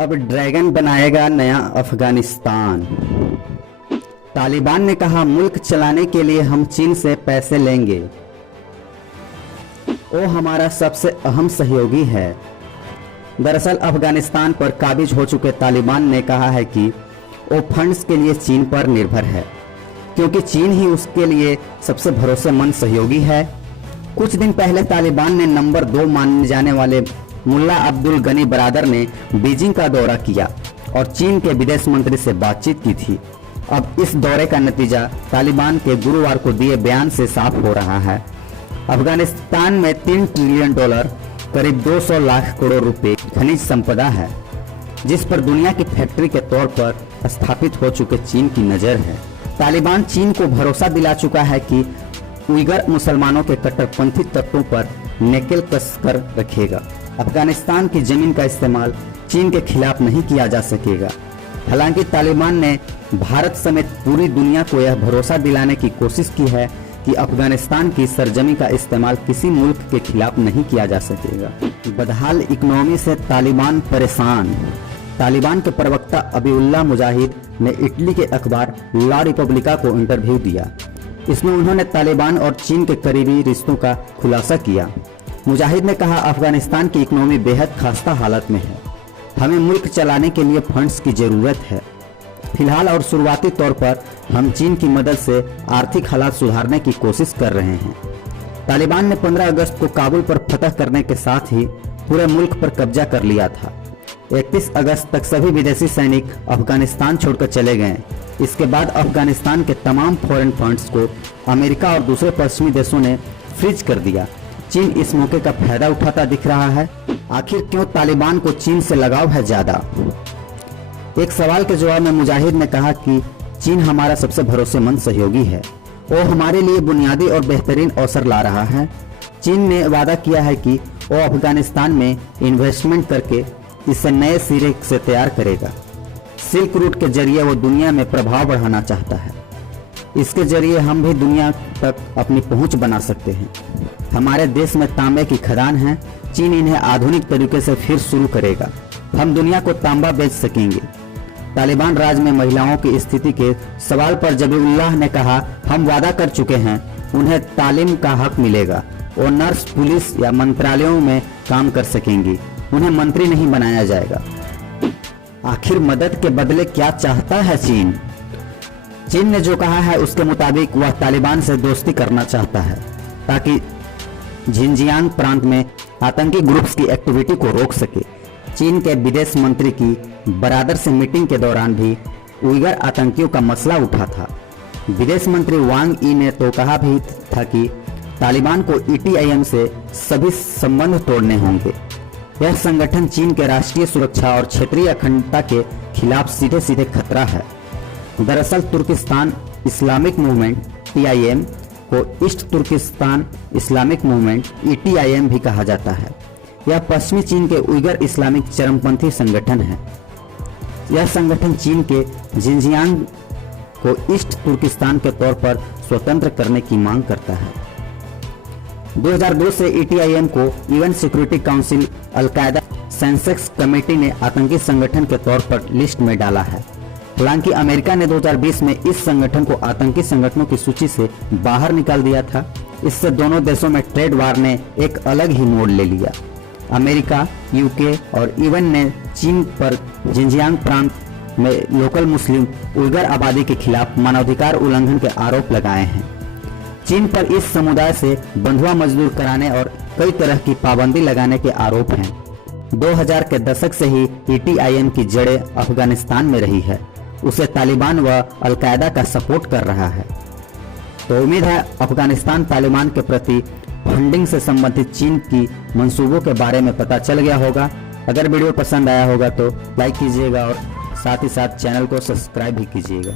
अब ड्रैगन बनाएगा नया अफगानिस्तान। तालिबान ने कहा मुल्क चलाने के लिए हम चीन से पैसे लेंगे। वो हमारा सबसे अहम सहयोगी है। दरअसल अफगानिस्तान पर काबिज हो चुके तालिबान ने कहा है कि वो फंड्स के लिए चीन पर निर्भर है, क्योंकि चीन ही उसके लिए सबसे भरोसेमंद सहयोगी है। कुछ दिन पहले तालिबान ने नंबर 2 माने जाने वाले मुल्ला अब्दुल गनी बरादर ने बीजिंग का दौरा किया और चीन के विदेश मंत्री से बातचीत की थी। अब इस दौरे का नतीजा तालिबान के गुरुवार को दिए बयान से साफ हो रहा है। अफगानिस्तान में $3 ट्रिलियन करीब 200 लाख करोड़ रुपए खनिज संपदा है, जिस पर दुनिया की फैक्ट्री के तौर पर स्थापित हो चुके चीन की नजर है। तालिबान चीन को भरोसा दिला चुका है कि उइगर मुसलमानों के कट्टरपंथी तत्वों पर नकेल कस कर रखेगा। अफगानिस्तान की जमीन का इस्तेमाल चीन के खिलाफ नहीं किया जा सकेगा। हालांकि तालिबान ने भारत समेत पूरी दुनिया को यह भरोसा दिलाने की कोशिश की है कि अफगानिस्तान की सरजमी का इस्तेमाल किसी मुल्क के खिलाफ नहीं किया जा सकेगा। बदहाल इकोनॉमी से तालिबान परेशान। तालिबान के प्रवक्ता अबीउल्लाह मुजाहिद ने इटली के अखबार ला रिपब्लिका को इंटरव्यू दिया। इसमें उन्होंने तालिबान और चीन के करीबी रिश्तों का खुलासा किया। मुजाहिद ने कहा, अफगानिस्तान की इकोनॉमी बेहद खस्ता हालत में है। हमें मुल्क चलाने के लिए फंड्स की जरूरत है। फिलहाल और शुरुआती तौर पर हम चीन की मदद से आर्थिक हालात सुधारने की कोशिश कर रहे हैं। तालिबान ने 15 अगस्त को काबुल पर फतह करने के साथ ही पूरे मुल्क पर कब्जा कर लिया था। 31 अगस्त तक सभी विदेशी सैनिक अफगानिस्तान छोड़कर चले गए। इसके बाद अफगानिस्तान के तमाम फॉरेन फंड्स को अमेरिका और दूसरे पश्चिमी देशों ने फ्रीज कर दिया। चीन इस मौके का फायदा उठाता दिख रहा है। आखिर क्यों तालिबान को चीन से लगाव है ज्यादा? एक सवाल के जवाब में मुजाहिद ने कहा कि चीन हमारा सबसे भरोसेमंद सहयोगी है। वो हमारे लिए बुनियादी और बेहतरीन अवसर ला रहा है। चीन ने वादा किया है कि वो अफगानिस्तान में इन्वेस्टमेंट करके इसे नए सिरे से तैयार करेगा। सिल्क रूट के जरिए वो दुनिया में प्रभाव बढ़ाना चाहता है। इसके जरिए हम भी दुनिया तक अपनी पहुंच बना सकते हैं। हमारे देश में तांबे की खदान है। चीन इन्हें आधुनिक तरीके से फिर शुरू करेगा। हम दुनिया को तांबा बेच सकेंगे। तालिबान राज में महिलाओं की स्थिति के सवाल पर जबीउल्लाह ने कहा, हम वादा कर चुके हैं उन्हें तालीम का हक मिलेगा। वो नर्स, पुलिस या मंत्रालयों में काम कर सकेंगी। उन्हें मंत्री नहीं बनाया जाएगा। आखिर मदद के बदले क्या चाहता है चीन? चीन ने जो कहा है उसके मुताबिक वह तालिबान से दोस्ती करना चाहता है, ताकि झिंजियांग प्रांत में आतंकी ग्रुप्स की एक्टिविटी को रोक सके। चीन के विदेश मंत्री की बरादर से मीटिंग के दौरान भी उइगर आतंकियों का मसला उठा था। विदेश मंत्री वांग ई ने तो कहा भी था कि तालिबान को ETIM से सभी संबंध तोड़ने होंगे। यह संगठन चीन के राष्ट्रीय सुरक्षा और क्षेत्रीय अखंडता के खिलाफ सीधे सीधे खतरा है। दरअसल तुर्किस्तान इस्लामिक मूवमेंट TIM को east Turkistan Islamic movement ETIM भी कहा जाता है। यह पश्चिमी चीन के उइगर इस्लामिक चरमपंथी संगठन है। यह संगठन चीन के जिंजियांग को ईस्ट तुर्किस्तान के तौर पर स्वतंत्र करने की मांग करता है। 2002 से ETIM को UN security council al Qaeda sanctions committee ने आतंकी संगठन के तौर पर लिस्ट में डाला है। हालांकि अमेरिका ने 2020 में इस संगठन को आतंकी संगठनों की सूची से बाहर निकाल दिया था। इससे दोनों देशों में ट्रेड वार ने एक अलग ही मोड़ ले लिया। अमेरिका, UK और ईवन ने चीन पर जिंजियांग प्रांत में लोकल मुस्लिम उइगर आबादी के खिलाफ मानवाधिकार उल्लंघन के आरोप लगाए हैं। चीन पर इस समुदाय से बंधुआ मजदूर कराने और कई तरह की पाबंदी लगाने के आरोप हैं। 2000 के दशक से ही ETIM की जड़ें अफगानिस्तान में रही है। उसे तालिबान व अल-कायदा का सपोर्ट कर रहा है। तो उम्मीद है अफगानिस्तान तालिबान के प्रति फंडिंग से संबंधित चीन की मंसूबों के बारे में पता चल गया होगा। अगर वीडियो पसंद आया होगा तो लाइक कीजिएगा और साथ ही साथ चैनल को सब्सक्राइब भी कीजिएगा।